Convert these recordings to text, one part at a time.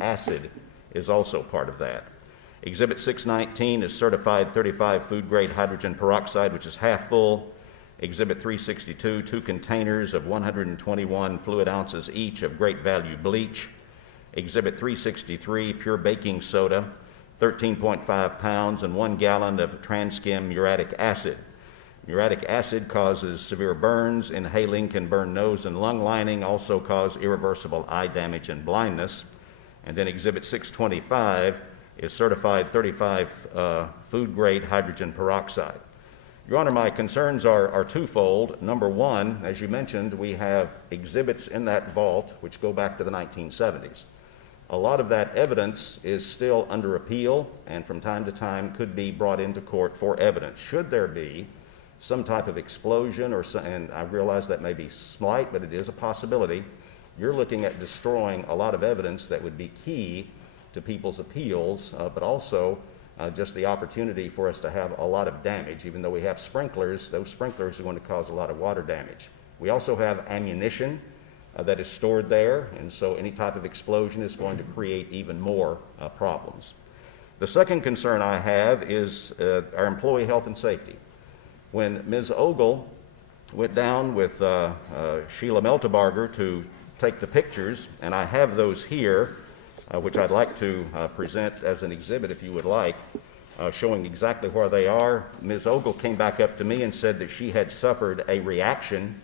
acid is also part of that. Exhibit 619 is certified 35 food-grade hydrogen peroxide, which is half full. Exhibit 362, 2 containers of 121 fluid ounces each of great value bleach. Exhibit 363, pure baking soda, 13.5 pounds and 1 gallon of Transchem muriatic acid. Muriatic acid causes severe burns. Inhaling can burn nose and lung lining, also cause irreversible eye damage and blindness. And then Exhibit 625 is certified 35 food-grade hydrogen peroxide. Your Honor, my concerns are twofold. Number one, as you mentioned, we have exhibits in that vault which go back to the 1970s. A lot of that evidence is still under appeal and from time to time could be brought into court for evidence. Should there be some type of explosion, and I realize that may be slight, but it is a possibility, you're looking at destroying a lot of evidence that would be key to people's appeals, but also just the opportunity for us to have a lot of damage. Even though we have sprinklers, those sprinklers are going to cause a lot of water damage. We also have ammunition that is stored there, and so any type of explosion is going to create even more problems. The second concern I have is our employee health and safety. When Ms. Ogle went down with Sheila Meltebarger to take the pictures, and I have those here, which I'd like to present as an exhibit if you would like, showing exactly where they are. Ms. Ogle came back up to me and said that she had suffered a reaction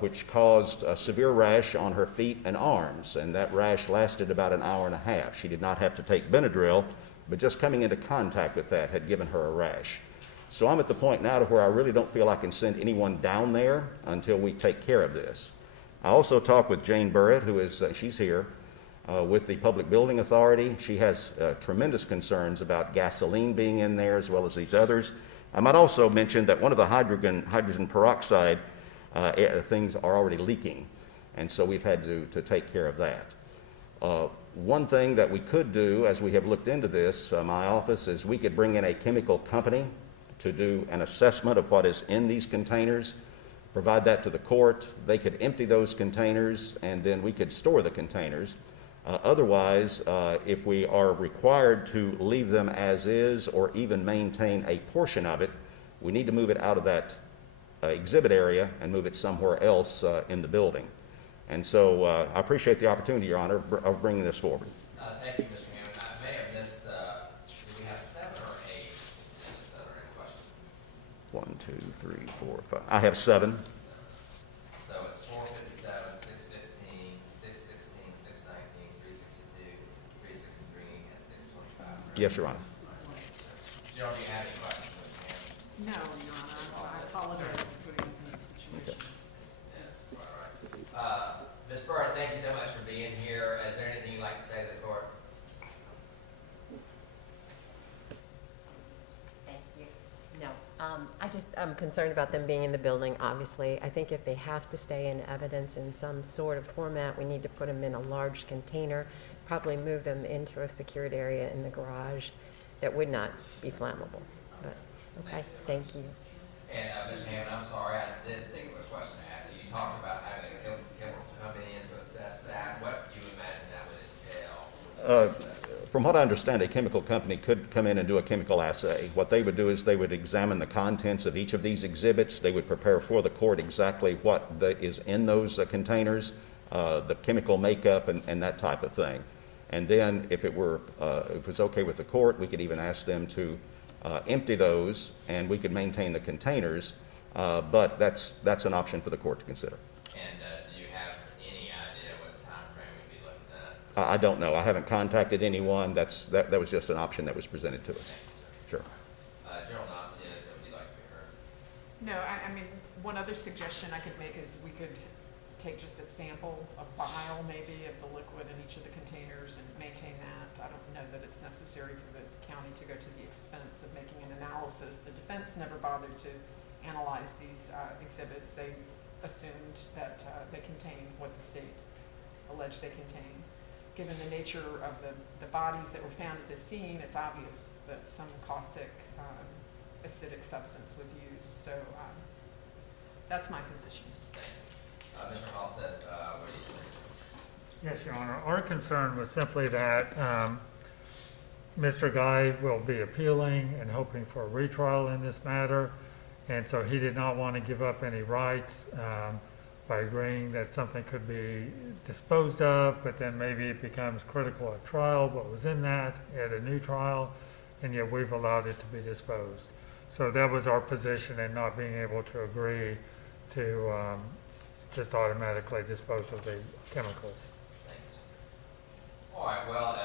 which caused a severe rash on her feet and arms, and that rash lasted about an hour and a half. She did not have to take Benadryl, but just coming into contact with that had given her a rash. So I'm at the point now to where I really don't feel I can send anyone down there until we take care of this. I also talked with Jane Burritt, who is, she's here, with the Public Building Authority. She has tremendous concerns about gasoline being in there as well as these others. I might also mention that one of the hydrogen peroxide things are already leaking, and so we've had to take care of that. One thing that we could do, as we have looked into this, my office, is we could bring in a chemical company to do an assessment of what is in these containers, provide that to the court. They could empty those containers, and then we could store the containers. Otherwise, if we are required to leave them as is or even maintain a portion of it, we need to move it out of that exhibit area and move it somewhere else in the building. And so I appreciate the opportunity, Your Honor, of bringing this forward. Thank you, Mr. Hammond. I may have missed, do we have 7 or 8? Is there any questions? 1, 2, 3, 4, 5. I have 7. So it's 457, 615, 616, 619, 362, 363, and 625. Right? Yes, Your Honor. Gerald, do you have any questions, Mr. Hammond? No, Your Honor. I apologize for putting us in this situation. Yeah, all right. Ms. Burr, thank you so much for being here. Is there anything you'd like to say to the court? Thank you. No, I'm concerned about them being in the building, obviously. I think if they have to stay in evidence in some sort of format, we need to put them in a large container, probably move them into a secured area in the garage that would not be flammable. But, okay, thank you. And Mr. Hammond, I'm sorry, I did think of a question to ask you. You talked about having a chemical company in to assess that. What do you imagine that would entail? From what I understand, a chemical company could come in and do a chemical assay. What they would do is they would examine the contents of each of these exhibits. They would prepare for the court exactly what is in those containers, the chemical makeup, and that type of thing. And then if it was okay with the court, we could even ask them to empty those, and we could maintain the containers, but that's an option for the court to consider. And do you have any idea what time frame we'd be looking at? I don't know. I haven't contacted anyone. That was just an option that was presented to us. Thank you, sir. Sure. General Nacios, would you like to be heard? No, I mean, one other suggestion I could make is we could take just a sample, a vial maybe, of the liquid in each of the containers and maintain that. I don't know that it's necessary for the county to go to the expense of making an analysis. The defense never bothered to analyze these exhibits. They assumed that they contain what the state alleged they contain. Given the nature of the bodies that were found at the scene, it's obvious that some caustic acidic substance was used. So that's my position. Thank you. Mr. Halstead, what do you say? Yes, Your Honor. Our concern was simply that Mr. Guy will be appealing and hoping for a retrial in this matter, and so he did not want to give up any rights by agreeing that something could be disposed of, but then maybe it becomes critical at trial, what was in that, at a new trial, and yet we've allowed it to be disposed. So that was our position in not being able to agree to just automatically dispose of the chemicals. Thanks. All right, well,